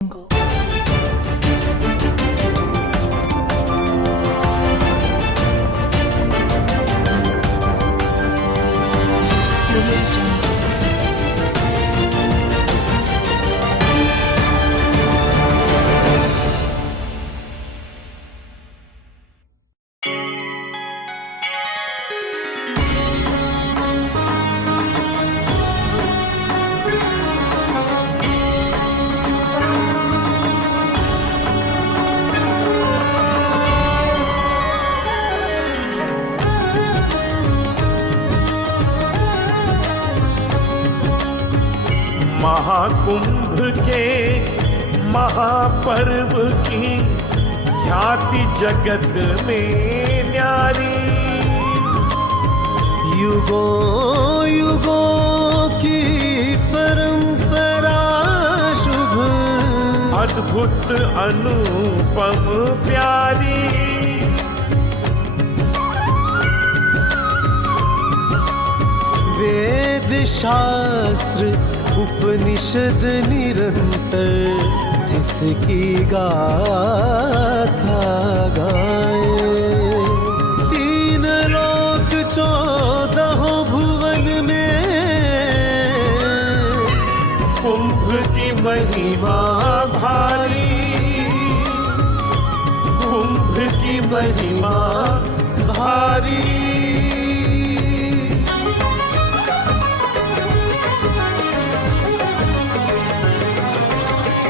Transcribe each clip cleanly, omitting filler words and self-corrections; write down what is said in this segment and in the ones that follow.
jungle. Mahakumbh के महापर्व की ख्याति जगत में न्यारी, युगों युगों की परंपरा शुभ, अद्भुत अनुपम प्यारी। वेद शास्त्र उपनिषद निरंतर जिसकी गाथा गाए, तीन लोक 14 भुवन में कुंभ की महिमा भारी, कुंभ की महिमा भारी।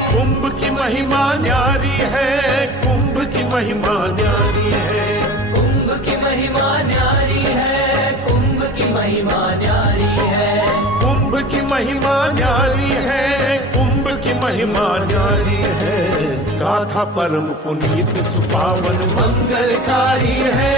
कुंभ की महिमा न्यारी है, कुंभ की महिमा न्यारी है, कुंभ की महिमा न्यारी है, कुंभ की महिमा न्यारी है, कुंभ की महिमा न्यारी है, कुंभ की महिमा न्यारी है। गाथा परम पुनीत सुपावन मंगलकारी है,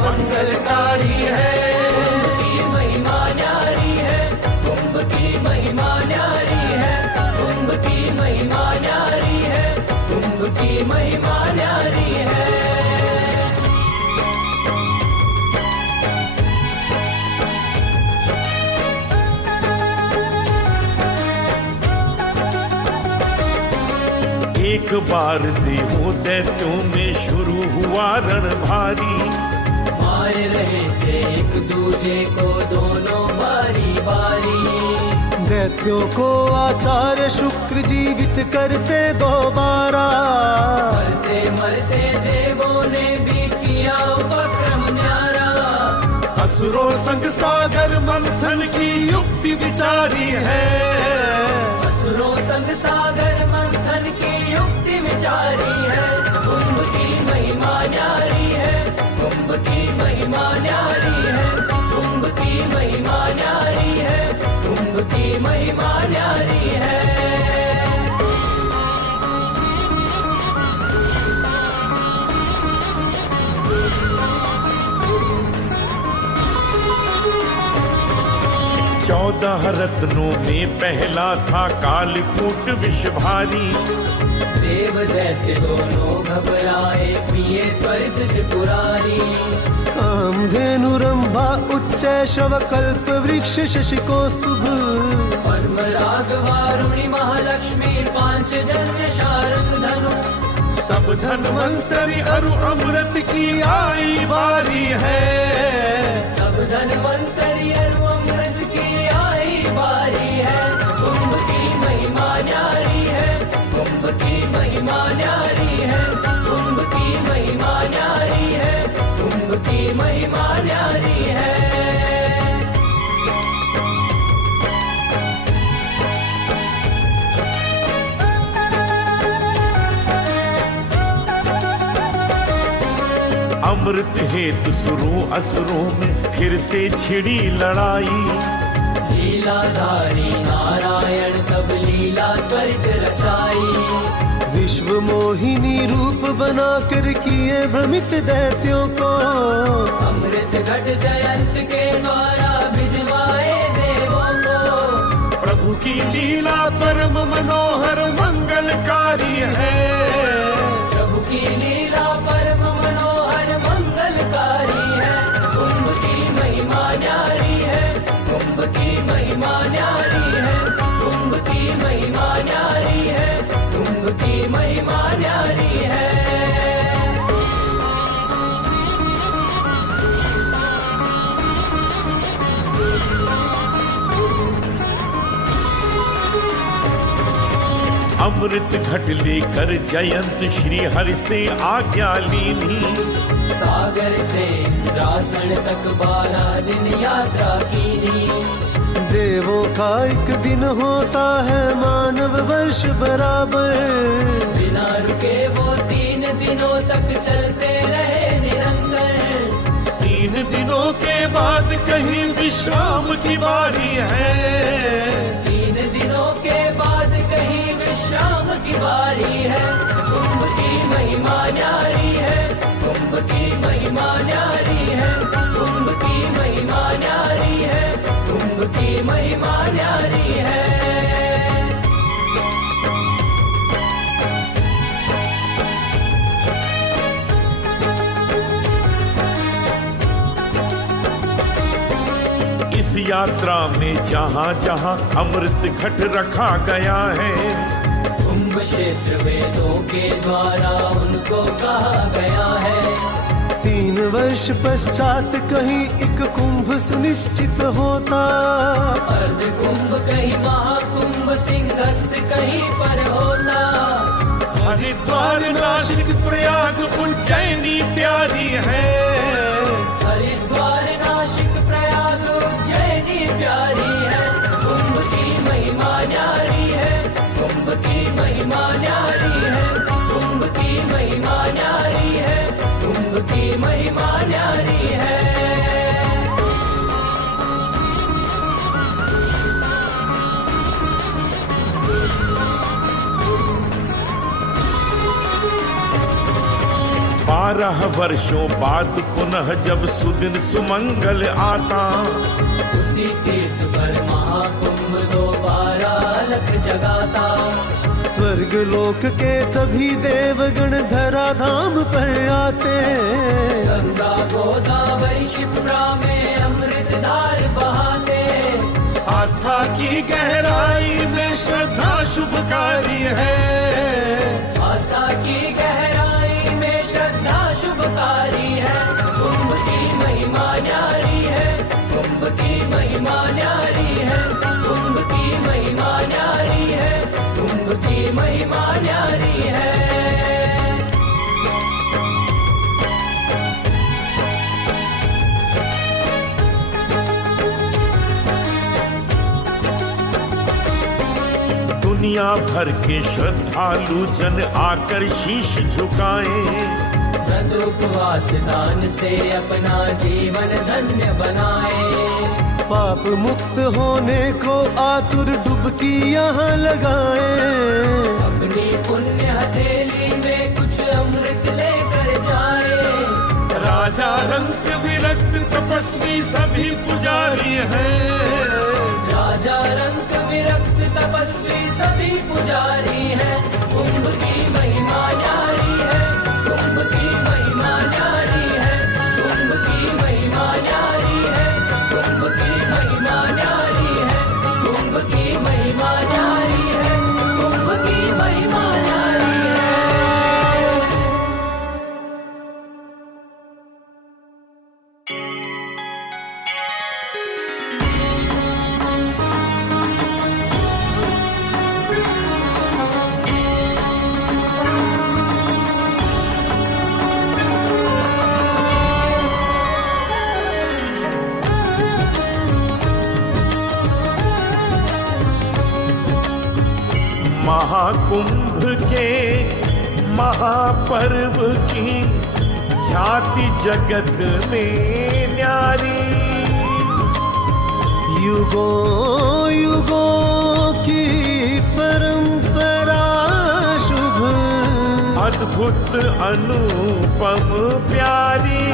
मंगलकारी है। कुंभ की महिमा न्यारी है, कुंभ की महिमा न्यारी है, कुंभ की महिमा न्यारी है, कुंभ की महिमा न्यारी है। एक बार देवों दैत्यों में शुरू हुआ रण भारी, मार रहे थे एक दूजे को दोनों बारी बारी। दैत्यों को आचार्य शुक्र जीवित करते दोबारा, मरते मरते देवों ने भी किया उपक्रम न्यारा। असुरों संग सागर मंथन की युक्ति विचारी है, असुरों संग सागर मंथन की युक्ति विचारी है। कुंभ की महिमा न्यारी है, कुंभ की महिमा न्यारी है, कुंभ की महिमा न्यारी है, कुंभ की महिमा न्यारी है। चौदह रत्नों में पहला था कालकूट विष भारी, देव दैत्य दोनों घबराए पिए त्वरित त्रिपुरारी। कामधेनु रंभा उच्च शव कल्प वृक्ष शशिकोस्तुभ, पद्म राग वारुणी महालक्ष्मी पांचजन्य शारद धनु। तब धन्वंतरि अरु अमृत की आई बारी है, सब धन्वंतरि अरु अमृत की आई बारी है। कुंभ की महिमा न्यारी है, कुंभ की महिमा न्यारी है, कुंभ की महिमा न्यारी है, कुंभ की महिमा न्यारी है। अमृत हेतु सुरों असुरों में फिर से छिड़ी लड़ाई, लीलाधारी नारायण तब लीला त्वरित रचाई। विश्व मोहिनी रूप बनाकर किए भ्रमित दैत्यों को, अमृत घट जयंत के द्वारा भिजवाए देवों को। प्रभु की लीला परम मनोहर मंगलकारी है, प्रभु की लीला परम मनोहर मंगलकारी है। कुंभ की महिमा न्यारी है, कुंभ की महिमा न्यारी है, कुंभ की महिमा न्यारी है, अमृत घट लेकर जयंत श्री हरि से आज्ञा लीनी। सागर से इंद्रासन तक 12 दिन यात्रा कीनी। देवों का एक दिन होता है मानव वर्ष बराबर। बिना रुके वो 3 दिनों तक चलते रहे निरंतर। 3 दिनों के बाद कहीं विश्राम की बारी है। 3 दिनों के बाद कहीं विश्राम की बारी है। कुंभ की महिमा न्यारी है, कुंभ की महिमा न्यारी है, कुंभ की महिमा न्यारी है, कुंभ की महिमा न्यारी है। इस यात्रा में जहाँ जहाँ अमृत घट रखा गया है, कुंभ क्षेत्र वेदों के द्वारा उनको कहा गया है। 3 वर्ष पश्चात कहीं एक कुंभ सुनिश्चित होता। अर्ध कुंभ कहीं महाकुंभ सिंहस्थ कहीं पर होता। हरिद्वार नासिक प्रयाग उज्जैनी प्यारी है। हरिद्वार नासिक प्रयाग उज्जैनी प्यारी है। कुंभ की महिमा न्यारी है, कुंभ की महिमा न्यारी है, कुंभ की महिमा न्यारी है, कुंभ की महिमा न्यारी है। बारह वर्षों बाद पुनः जब सुदिन सुमंगल आता, उसी तीर्थ पर महाकुंभ दोबारा अलख जगाता। स्वर्ग लोक के सभी देवगण धरा धाम पर आते। गंगा गोदावरी क्षिप्रा में अमृत धार बहाते। आस्था की गहराई में श्रद्धा शुभकारी है। आस्था की गहराई में श्रद्धा शुभकारी है। कुंभ की महिमा न्यारी है, कुंभ की महिमा न्यारी है, कुंभ की महिमा न्यारी है, कुंभ की महिमा न्यारी है। दुनिया भर के श्रद्धालु जन आकर शीश झुकाए। व्रत उपवास दान से अपना जीवन धन्य बनाए। पाप मुक्त होने को आतुर डुबकी यहाँ लगाए। अपनी पुण्य हथेली में कुछ अमृत लेकर जाए। राजा रंक विरक्त तपस्वी सभी पुजारी हैं। राजा रंक विरक्त तपस्वी सभी पुजारी हैं। कुंभ की महिमा न्यारी है, कुंभ की महिमा न्यारी है, कुंभ की महिमा न्यारी है, कुंभ की महिमा न्यारी है, कुंभ की महिमा न्यारी है, कुंभ की महिमा न्यारी है। महाकुंभ के महापर्व की ख्याति जगत में न्यारी। युगों युगों की परंपरा शुभ, अद्भुत अनुपम प्यारी।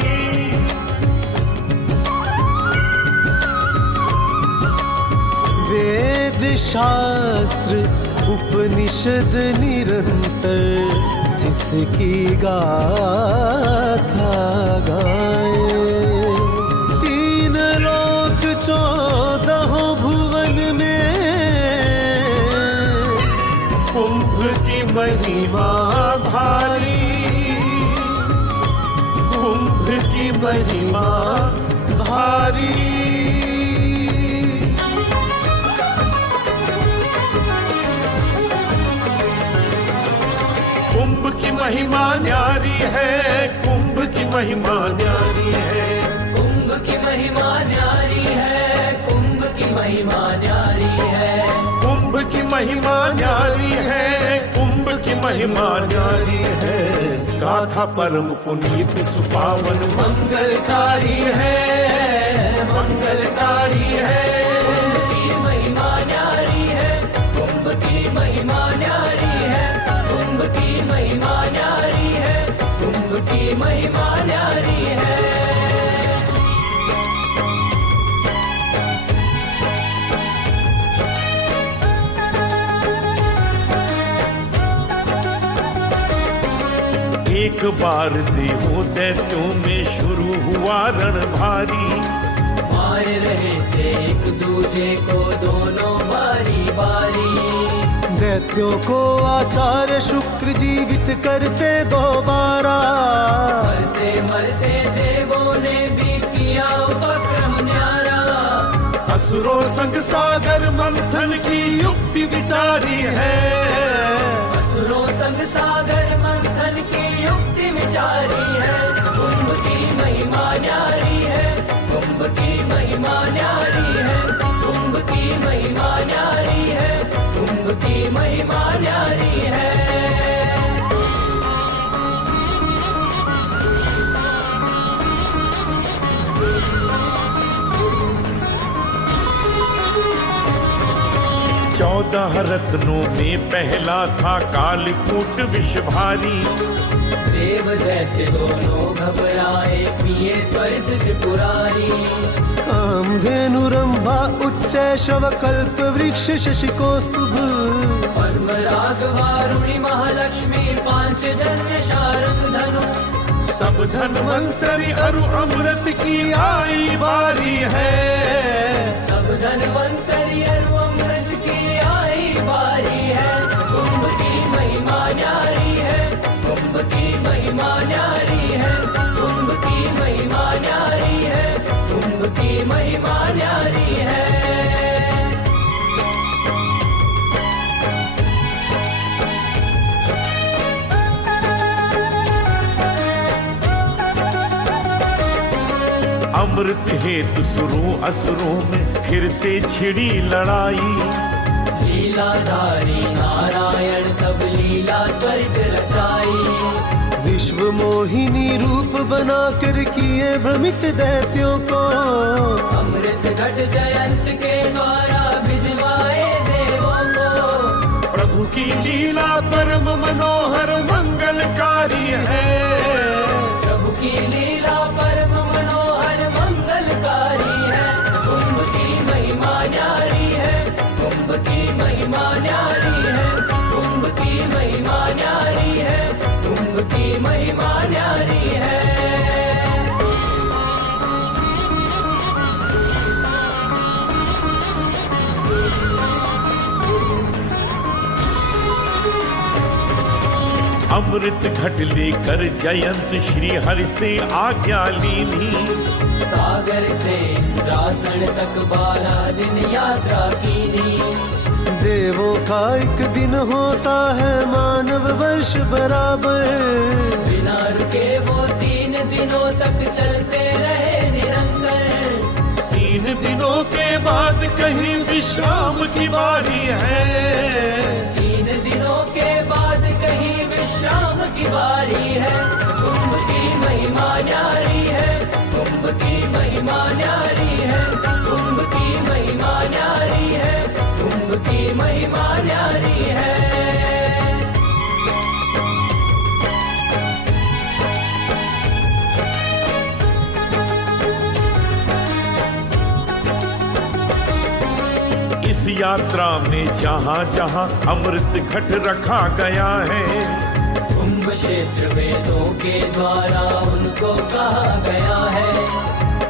वेद शास्त्र उपनिषद निरंतर जिसकी गाथा गाए। 3 लोक 14 भुवन में कुंभ की महिमा भारी, कुंभ की महिमा भारी। महिमा न्यारी है, कुंभ की महिमा न्यारी है। कुंभ की महिमा न्यारी है, कुंभ की महिमा न्यारी है। कुंभ की महिमा न्यारी है, कुंभ की महिमा न्यारी है। गाथा परम पुनीत सुपावन मंगलकारी है, मंगलकारी है। कुंभ की महिमा न्यारी है, कुंभ की महिमा न्यारी है। कुंभ की महिमा न्यारी है, कुंभ की महिमा न्यारी है। एक बार देवों दैत्यों में शुरू हुआ रण भारी। मार रहे थे एक दूजे को दोनों बारी बारी। दैत्यों को आचार्य शुक्र जीवित करते दोबारा। मरते मरते देवों ने भी किया उपक्रम न्यारा। असुरों संग सागर मंथन की युक्ति विचारी है। असुरों संग सागर मंथन की युक्ति विचारी है। कुंभ की महिमा न्यारी है, कुंभ की महिमा न्यारी है। कुंभ की महिमा न्यारी है, कुंभ की महिमा न्यारी है। चौदह रत्नों में पहला था कालकूट विष भारी। देव दैत्य दोनों घबराए पिए त्वरित त्रिपुरारी। कामधेनु रंभा उच्च शव कल्प वृक्ष शशिकोस्तुभ। पद्मराग वारुणी महालक्ष्मी पांचजन्य शारंग धनु। तब धन्वंतरि अरु अमृत की आई बारी है। सब धन्वंतरि अरु अमृत की आई बारी है। कुंभ की महिमा न्यारी है, कुंभ की महिमा न्यारी है। कुंभ की महिमा न्यारी है, कुंभ की महिमा न्यारी है। अमृत हेतु सुरों असुरों में फिर से छिड़ी लड़ाई। लीलाधारी नारायण तब लीला त्वरित रचाई। विश्व मोहिनी रूप बना कर किए भ्रमित दैत्यों को। अमृत घट जयंत के द्वारा भिजवाए देवों को। प्रभु की लीला परम मनोहर मंगलकारी है। प्रभु की लीला परम मनोहर मंगलकारी है। कुंभ की महिमा न्यारी है, कुंभ की महिमा न्यारी है। कुंभ की महिमा न्यारी है, कुंभ की महिमा न्यारी है। अमृत घट लेकर जयंत श्री हरि से आज्ञा लीनी। सागर से इंद्रासन तक 12 दिन यात्रा कीनी। देवों का एक दिन होता है मानव वर्ष बराबर। बिना रुके वो 3 दिनों तक चलते रहे निरंतर। 3 दिनों के बाद कहीं विश्राम की बारी है। 3 दिनों के बाद कहीं विश्राम की बारी है। कुंभ की महिमा न्यारी है, कुंभ की महिमा न्यारी है। कुंभ की महिमा न्यारी है, कुंभ की महिमा न्यारी है। इस यात्रा में जहाँ जहाँ अमृत घट रखा गया है। कुंभ क्षेत्र वेदों के द्वारा उनको कहा गया है।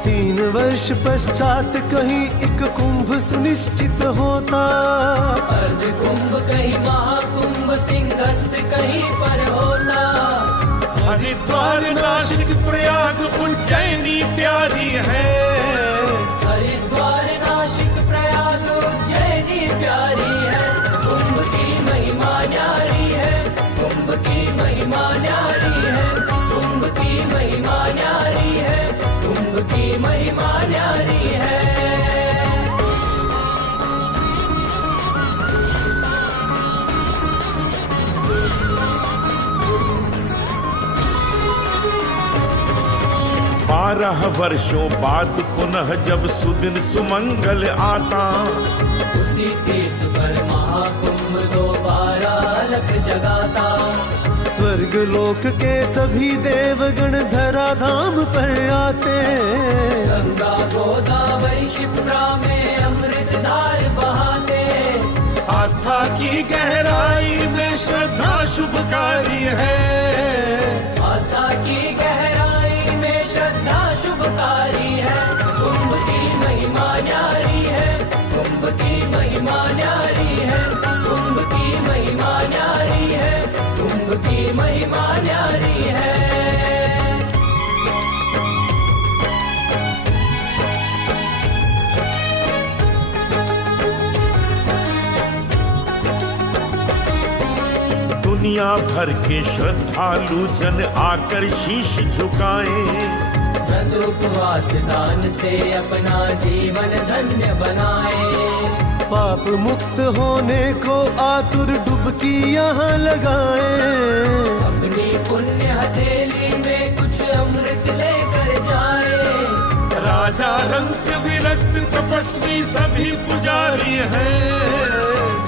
3 वर्ष पश्चात कहीं एक कुंभ सुनिश्चित होता। अर्ध कुंभ कहीं महाकुंभ सिंहस्थ कहीं पर होता। हरिद्वार नासिक प्रयाग उज्जैनी प्यारी है। हरिद्वार नासिक प्रयाग उज्जैनी प्यारी है। कुंभ की महिमा न्यारी है, कुंभ की महिमा न्यारी 12 वर्षों बाद पुनः जब सुदिन सुमंगल आता, उसी तीर्थ पर महाकुंभ दोबारा अलख जगाता। स्वर्ग लोक के सभी देवगण धरा धाम पर आते, गंगा गोदावरी क्षिप्रा में अमृत धार बहाते। आस्था की गहराई में श्रद्धा शुभकारी है, आस्था की गहराई में श्रद्धा शुभकारी है। कुंभ की महिमा न्यारी है, कुंभ की महिमा न्यारी है, कुंभ की महिमा न्यारी है, कुंभ की महिमा न्यारी है। दुनिया भर के श्रद्धालु जन आकर शीश झुकाए, व्रत उपवास दान से अपना जीवन धन्य बनाए। पाप मुक्त होने को आतुर डुबकी यहाँ लगाए। अपनी पुण्य हथेली में कुछ अमृत लेकर जाए। राजा रंग विरक्त तपस्वी सभी पुजारी हैं,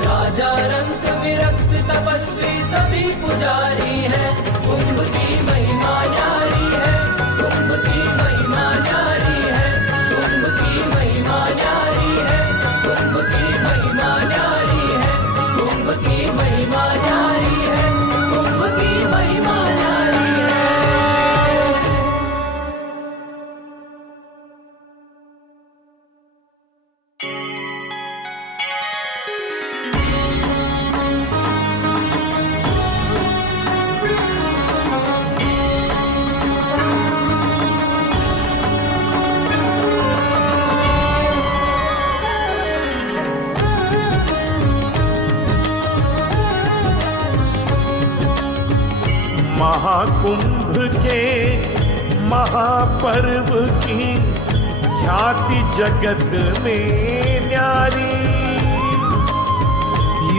राजा रंग विरक्त तपस्वी सभी पुजारी है। कुंभ की महिमा न्यारी है, कुंभ की महिमा न्यारी है, कुंभ की महिमा न्यारी है, कुंभ की महिमा न्यारी है, कुंभ की महिमा न्यारी है, कुंभ की महिमा न्यारी है। महाकुंभ के महापर्व की ख्याति जगत में न्यारी,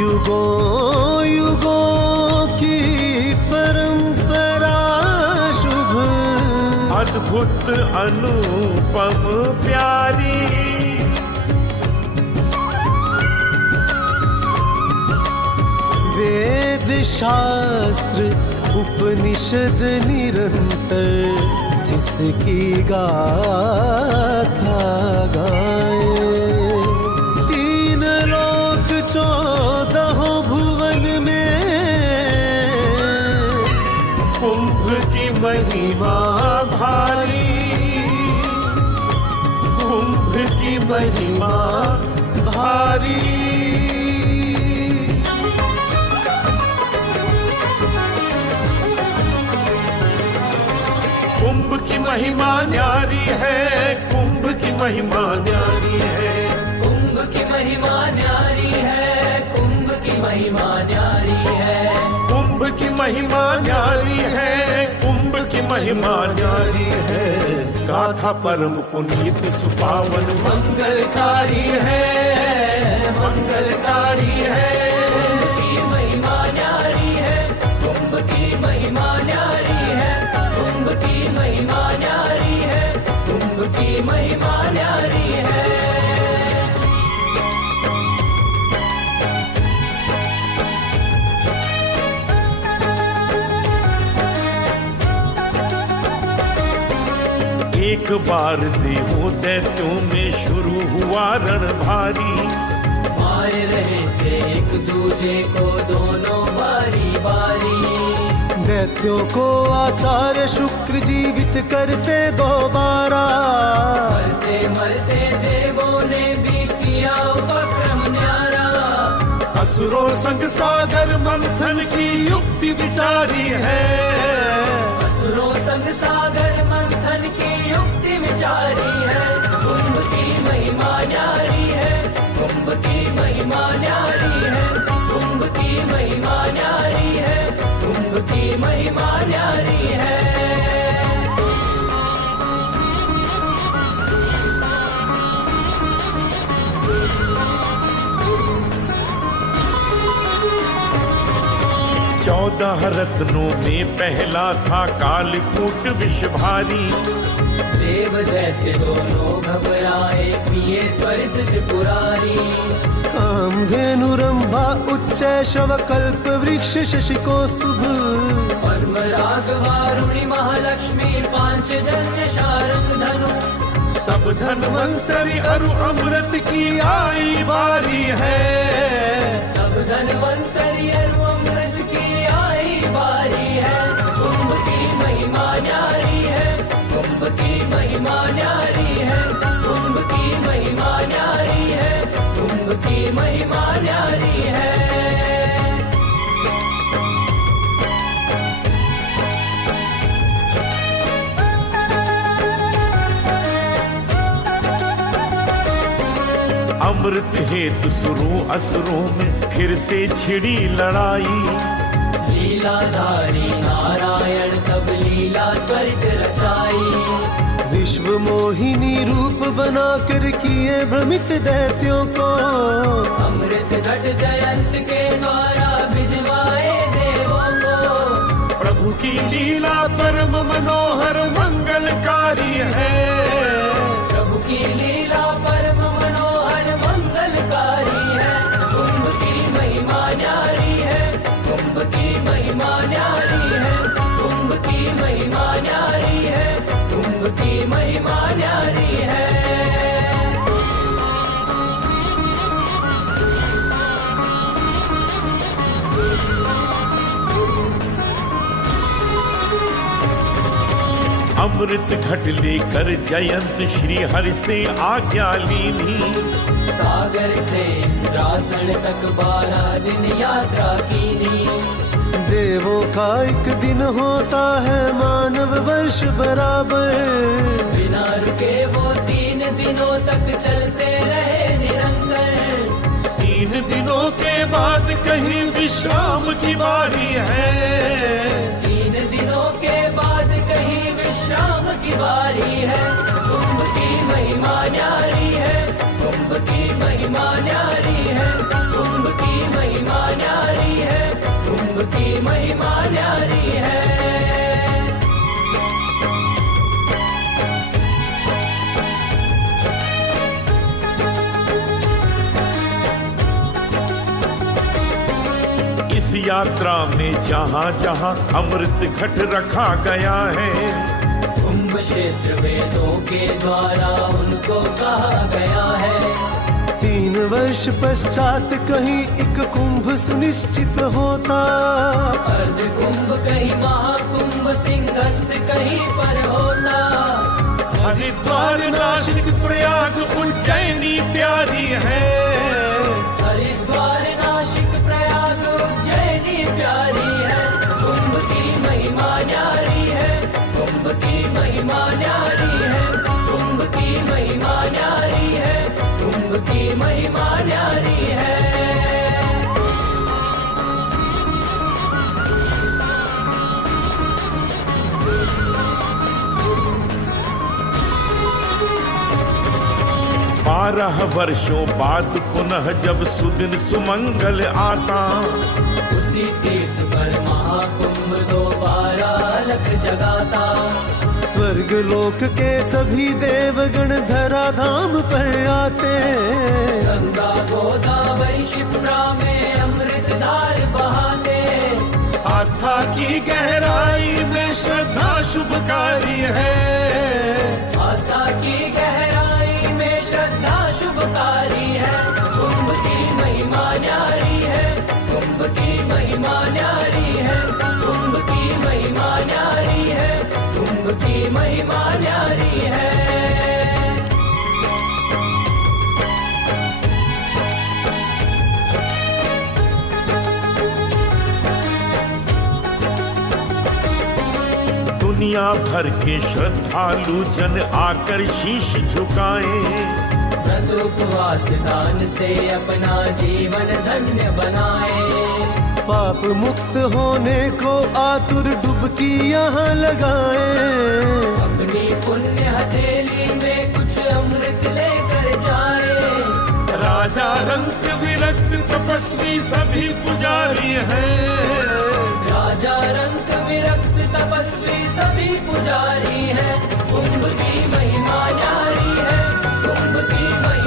युगों युगों की परंपरा शुभ, अद्भुत अनुपम प्यारी। वेद शास्त्र उपनिषद निरंतर जिसकी गाथा गाए। 3 लोक 14 भुवन में कुंभ की महिमा भारी, कुंभ की महिमा भारी। कुंभ की महिमा न्यारी है, कुंभ की महिमा न्यारी है, कुंभ की महिमा न्यारी है, कुंभ की महिमा न्यारी है, कुंभ की महिमा न्यारी है, कुंभ की महिमा न्यारी है। गाथा परम पुनीत सुपावन मंगलकारी है, मंगलकारी है। कुंभ की महिमा न्यारी है, कुंभ की महिमा न्यारी है, कुंभ की महिमा न्यारी है, कुंभ की महिमा न्यारी है। एक बार देवों दैत्यों में शुरू हुआ रण भारी, मार रहे थे एक दूजे को दोनों बारी बारी। दैत्यों को आचार्य शुक्र जीवित करते दोबारा। मरते मरते देवों ने भी किया उपक्रम न्यारा। असुरों संग सागर मंथन की युक्ति विचारी है, असुरों संग सागर मंथन की युक्ति विचारी है। कुंभ की महिमा न्यारी है, कुंभ की महिमा न्यारी है, कुंभ की महिमा न्यारी है, कुंभ की महिमा न्यारी है। चौदह रत्नों में पहला था कालकूट विष भारी, देव दैत्य दोनों घबराए, पिए त्वरित त्रिपुरारी। कामधेनुरंभा उच्चै शवकल्प वृक्ष शशिकोस्तुभ। पद्म रागवारुणि महालक्ष्मी, पांचजन्य शारंग धनु। तब धन्वंतरि अरु अमृत की आई बारी है। सब धन्वंतरि अरु अमृत की आई बारी है। कुंभ की महिमा न्यारी है, कुंभ की महिमा न्यारी है, कुंभ की महिमा न्यारी है, कुंभ की महिमा न्यारी है। अमृत हेतु सुरों असुरों में फिर से छिड़ी लड़ाई। लीलाधारी नारायण तब लीला त्वरित रचाई। विश्व मोहिनी रूप बनाकर किए भ्रमित दैत्यों को। अमृत घट जयंत के द्वारा भिजवाए देवों को। प्रभु की लीला परम मनोहर मंगलकारी है। प्रभु की लीला परम मनोहर मंगलकारी है। कुंभ की महिमा न्यारी है, कुंभ की महिमा न्यारी है, कुंभ की महिमा न्यारी है, कुंभ की महिमा न्यारी है। अमृत घट लेकर जयंत श्री हरि से आज्ञा लीनी। सागर से इंद्रासन तक 12 दिन यात्रा कीनी। देवों का एक दिन होता है मानव वर्ष बराबर। बिना रुके वो 3 दिनों तक चलते रहे निरंतर। 3 दिनों के बाद कहीं विश्राम की बारी है। 3 दिनों के बाद कहीं विश्राम की बारी है। कुंभ की महिमा न्यारी है, कुंभ की महिमा न्यारी है, कुंभ की महिमा न्यारी है, कुंभ की महिमा न्यारी है। इस यात्रा में जहाँ जहाँ अमृत घट रखा गया है। कुंभ क्षेत्र वेदों के द्वारा उनको कहा गया है। 3 वर्ष पश्चात कहीं एक कुंभ सुनिश्चित होता। अर्ध कुंभ कहीं महाकुंभ सिंहस्थ कहीं पर होता। हरिद्वार नासिक प्रयाग उज्जैनी प्यारी है। हरिद्वार नासिक प्रयाग उज्जैनी प्यारी है। कुंभ की महिमा न्यारी है, कुंभ की महिमा न्यारी है, कुंभ की महिमा न्यारी है, कुंभ की महिमा न्यारी है। बारह वर्षों बाद पुनः जब सुदिन सुमंगल आता। उसी तीर्थ पर महाकुंभ दोबारा अलख जगाता। स्वर्ग लोक के सभी देवगण धराधाम पर आते। गंगा गोदावरी शिप्रा में अमृत धार बहाते। आस्था की गहराई में श्रद्धा शुभकारी है। आस्था की गहराई में श्रद्धा शुभकारी है। कुंभ की महिमा न्यारी है, कुंभ की महिमा न्यारी है, कुंभ की महिमा न्यारी है, कुंभ की महिमा न्यारी है। दुनिया भर के श्रद्धालु जन आकर शीश झुकाए। व्रत उपवास दान से अपना जीवन धन्य बनाए। पाप मुक्त होने को आतुर डुबकी यहाँ लगाए। अपनी पुण्य हथेली में कुछ अमृत लेकर जाए। राजा रंग विरक्त तपस्वी सभी पुजारी हैं। राजा रंग विरक्त तपस्वी सभी पुजारी हैं। कुंभ की महिमा न्यारी है, कुंभ की महिमा